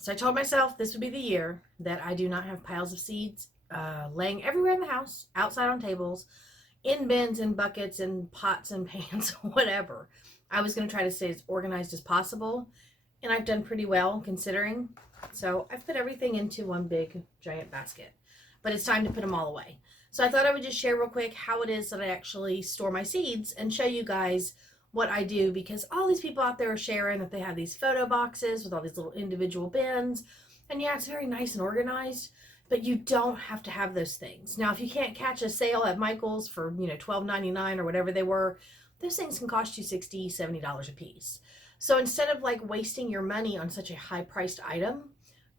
So I told myself this would be the year that I do not have piles of seeds laying everywhere in the house, outside on tables, in bins and buckets and pots and pans, whatever. I was going to try to stay as organized as possible, and I've done pretty well considering. So I've put everything into one big giant basket, but it's time to put them all away. So I thought I would just share real quick how it is that I actually store my seeds and show you guys what I do, because all these people out there are sharing that they have these photo boxes with all these little individual bins, and yeah, it's very nice and organized, but you don't have to have those things. Now, if you can't catch a sale at Michael's for, $12.99 or whatever they were, those things can cost you $60, $70 a piece. So instead of like wasting your money on such a high priced item,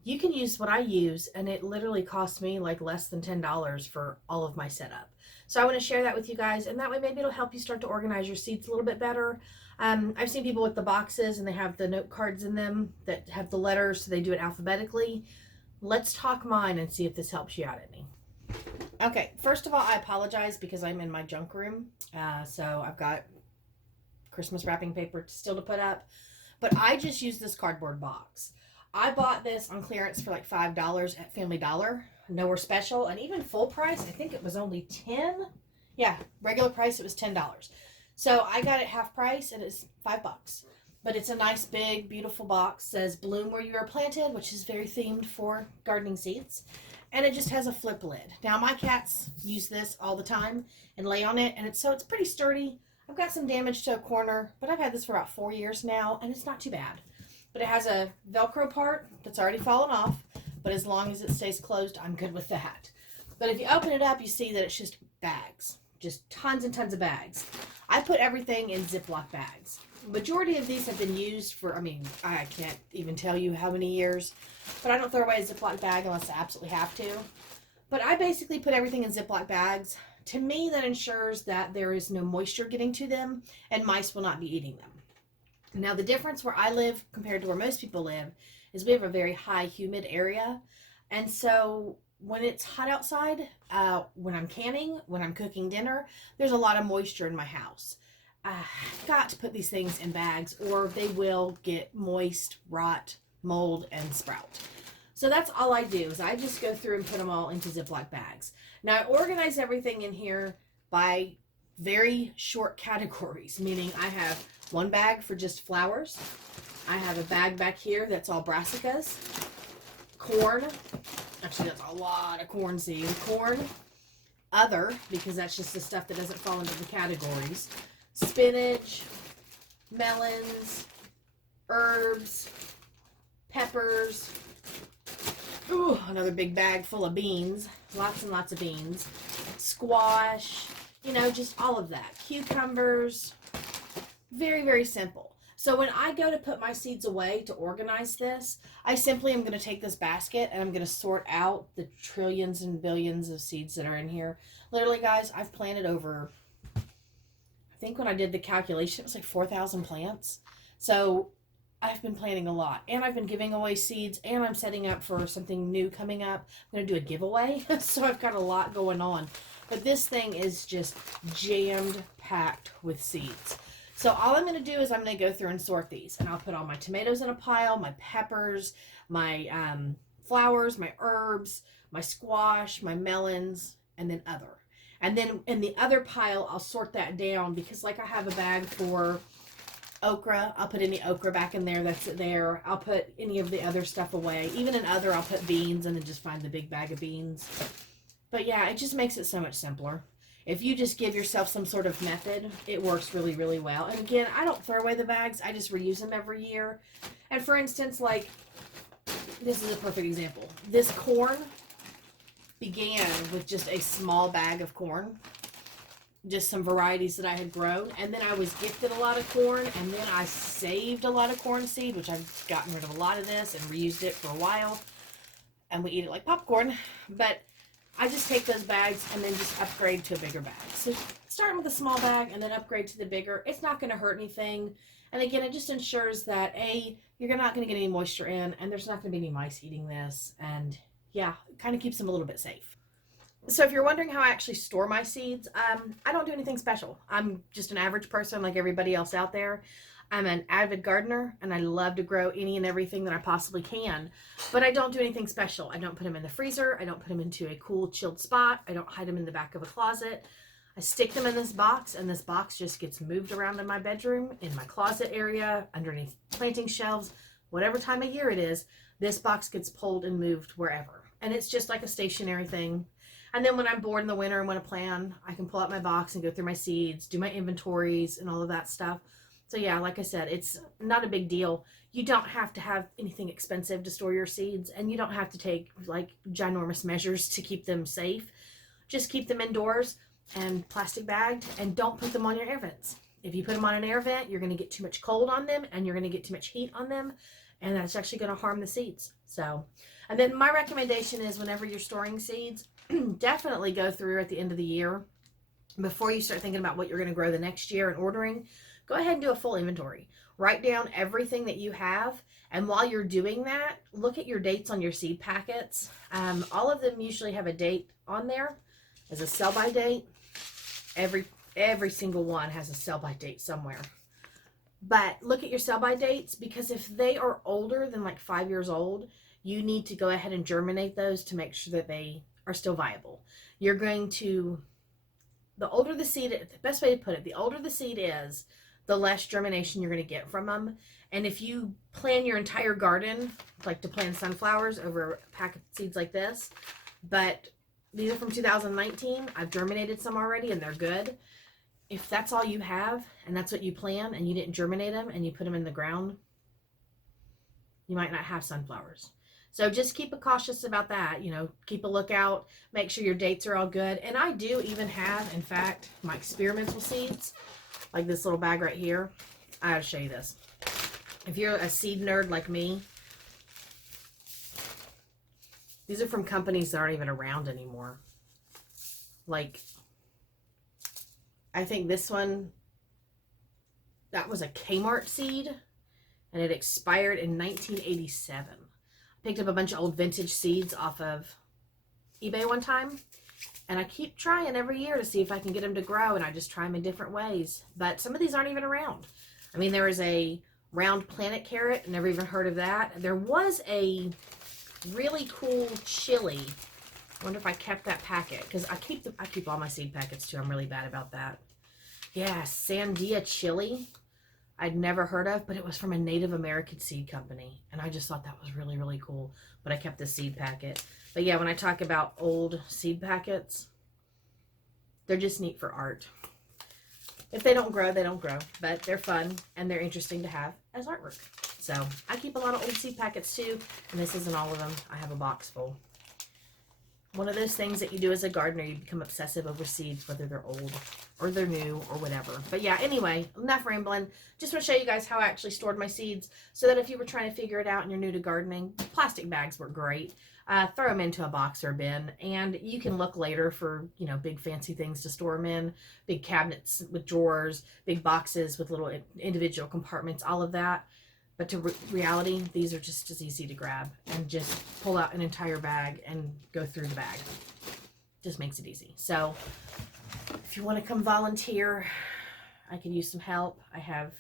you can use what I use, and it literally costs me like less than $10 for all of my setup. So I want to share that with you guys, and that way maybe it'll help you start to organize your seeds a little bit better. I've seen people with the boxes and they have the note cards in them that have the letters, so they do it alphabetically. Let's talk mine and see if this helps you out any. Okay, first of all, I apologize because I'm in my junk room. So I've got Christmas wrapping paper still to put up, but I just use this cardboard box. I bought this on clearance for like $5 at Family Dollar. Nowhere special, and even full price, I think it was only 10. Yeah, regular price, it was $10. So I got it half price, and it's $5. But it's a nice, big, beautiful box. Says "Bloom where you are planted," which is very themed for gardening seeds. And it just has a flip lid. Now, my cats use this all the time and lay on it, and it's pretty sturdy. I've got some damage to a corner, but I've had this for about 4 years now, and it's not too bad. But it has a Velcro part that's already fallen off, but as long as it stays closed, I'm good with that. But if you open it up, you see that it's just bags, just tons and tons of bags. I put everything in Ziploc bags. Majority of these have been used for, I can't even tell you how many years, but I don't throw away a Ziploc bag unless I absolutely have to. But I basically put everything in Ziploc bags. To me, that ensures that there is no moisture getting to them, and mice will not be eating them. Now, the difference where I live compared to where most people live is we have a very high humid area. And so when it's hot outside, when I'm canning, when I'm cooking dinner, there's a lot of moisture in my house. I've got to put these things in bags or they will get moist, rot, mold, and sprout. So that's all I do, is I just go through and put them all into Ziploc bags. Now, I organize everything in here by very short categories, meaning I have one bag for just flowers. I have a bag back here that's all brassicas, corn. Actually, that's a lot of corn seed. Corn, other, because that's just the stuff that doesn't fall into the categories. Spinach, melons, herbs, peppers. Ooh, another big bag full of beans. Lots and lots of beans. Squash, just all of that. Cucumbers. Very, very simple. So when I go to put my seeds away to organize this, I simply am going to take this basket and I'm going to sort out the trillions and billions of seeds that are in here. Literally, guys, I've planted over, I think when I did the calculation, it was like 4,000 plants. So I've been planting a lot, and I've been giving away seeds, and I'm setting up for something new coming up. I'm going to do a giveaway, so I've got a lot going on. But this thing is just jammed packed with seeds. So all I'm going to do is I'm going to go through and sort these, and I'll put all my tomatoes in a pile, my peppers, my flowers, my herbs, my squash, my melons, and then other. And then in the other pile, I'll sort that down, because like I have a bag for okra, I'll put any okra back in there that's there. I'll put any of the other stuff away. Even in other, I'll put beans and then just find the big bag of beans. But yeah, it just makes it so much simpler. If you just give yourself some sort of method, it works really, really well. And again, I don't throw away the bags. I just reuse them every year. And for instance, like, this is a perfect example. This corn began with just a small bag of corn. Just some varieties that I had grown. And then I was gifted a lot of corn. And then I saved a lot of corn seed, which I've gotten rid of a lot of this and reused it for a while. And we eat it like popcorn. But I just take those bags and then just upgrade to a bigger bag. So starting with a small bag and then upgrade to the bigger, it's not going to hurt anything. And again, it just ensures that you're not going to get any moisture in, and there's not going to be any mice eating this. And yeah, it kind of keeps them a little bit safe. So if you're wondering how I actually store my seeds, I don't do anything special. I'm just an average person like everybody else out there. I'm an avid gardener and I love to grow any and everything that I possibly can, but I don't do anything special. I don't put them in the freezer. I don't put them into a cool, chilled spot. I don't hide them in the back of a closet. I stick them in this box, and this box just gets moved around in my bedroom, in my closet area, underneath planting shelves, whatever time of year it is, this box gets pulled and moved wherever. And it's just like a stationary thing. And then when I'm bored in the winter and want to plan, I can pull out my box and go through my seeds, do my inventories and all of that stuff. So yeah, like I said, it's not a big deal. You don't have to have anything expensive to store your seeds, and you don't have to take like ginormous measures to keep them safe. Just keep them indoors and plastic bagged, and don't put them on your air vents. If you put them on an air vent, you're going to get too much cold on them, and you're going to get too much heat on them, and that's actually going to harm the seeds. So, and then my recommendation is whenever you're storing seeds, definitely go through at the end of the year, before you start thinking about what you're going to grow the next year and ordering, go ahead and do a full inventory. Write down everything that you have, and while you're doing that, look at your dates on your seed packets. All of them usually have a date on there as a sell-by date. Every single one has a sell-by date somewhere. But look at your sell-by dates, because if they are older than like 5 years old, you need to go ahead and germinate those to make sure that they are still viable. You're going to, the older the seed, the best way to put it, the older the seed is, the less germination you're going to get from them. And if you plan your entire garden, like to plant sunflowers over a pack of seeds like this, but these are from 2019. I've germinated some already and they're good. If that's all you have and that's what you plan and you didn't germinate them and you put them in the ground, you might not have sunflowers. So just keep cautious about that. You know, keep a lookout, make sure your dates are all good. And I do even have, in fact, my experimental seeds, like this little bag right here. I gotta show you this. If you're a seed nerd like me, these are from companies that aren't even around anymore. Like, I think this one, that was a Kmart seed, and it expired in 1987. I picked up a bunch of old vintage seeds off of eBay one time, and I keep trying every year to see if I can get them to grow, and I just try them in different ways. But some of these aren't even around. I mean, there is a round planet carrot, never even heard of that. There was a really cool chili. I wonder if I kept that packet, because I keep all my seed packets too. I'm really bad about that. Yeah, Sandia chili. I'd never heard of, but it was from a Native American seed company, and I just thought that was really, really cool. But I kept the seed packet. But yeah, when I talk about old seed packets, they're just neat for art. If they don't grow, they don't grow, but they're fun and they're interesting to have as artwork. So I keep a lot of old seed packets too, and this isn't all of them. I have a box full. One of those things that you do as a gardener, you become obsessive over seeds, whether they're old or they're new or whatever. But yeah, anyway, enough rambling. Just want to show you guys how I actually stored my seeds, so that if you were trying to figure it out and you're new to gardening, plastic bags work great. Throw them into a box or a bin, and you can look later for, you know, big fancy things to store them in, big cabinets with drawers, big boxes with little individual compartments, all of that. But to reality, these are just as easy to grab and just pull out an entire bag and go through the bag. Just makes it easy. So if you want to come volunteer, I could use some help. I have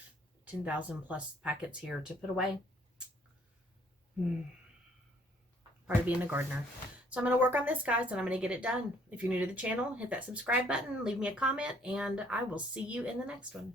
10,000 plus packets here to put away. Part of being a gardener. So I'm going to work on this, guys, and I'm going to get it done. If you're new to the channel, hit that subscribe button, leave me a comment, and I will see you in the next one.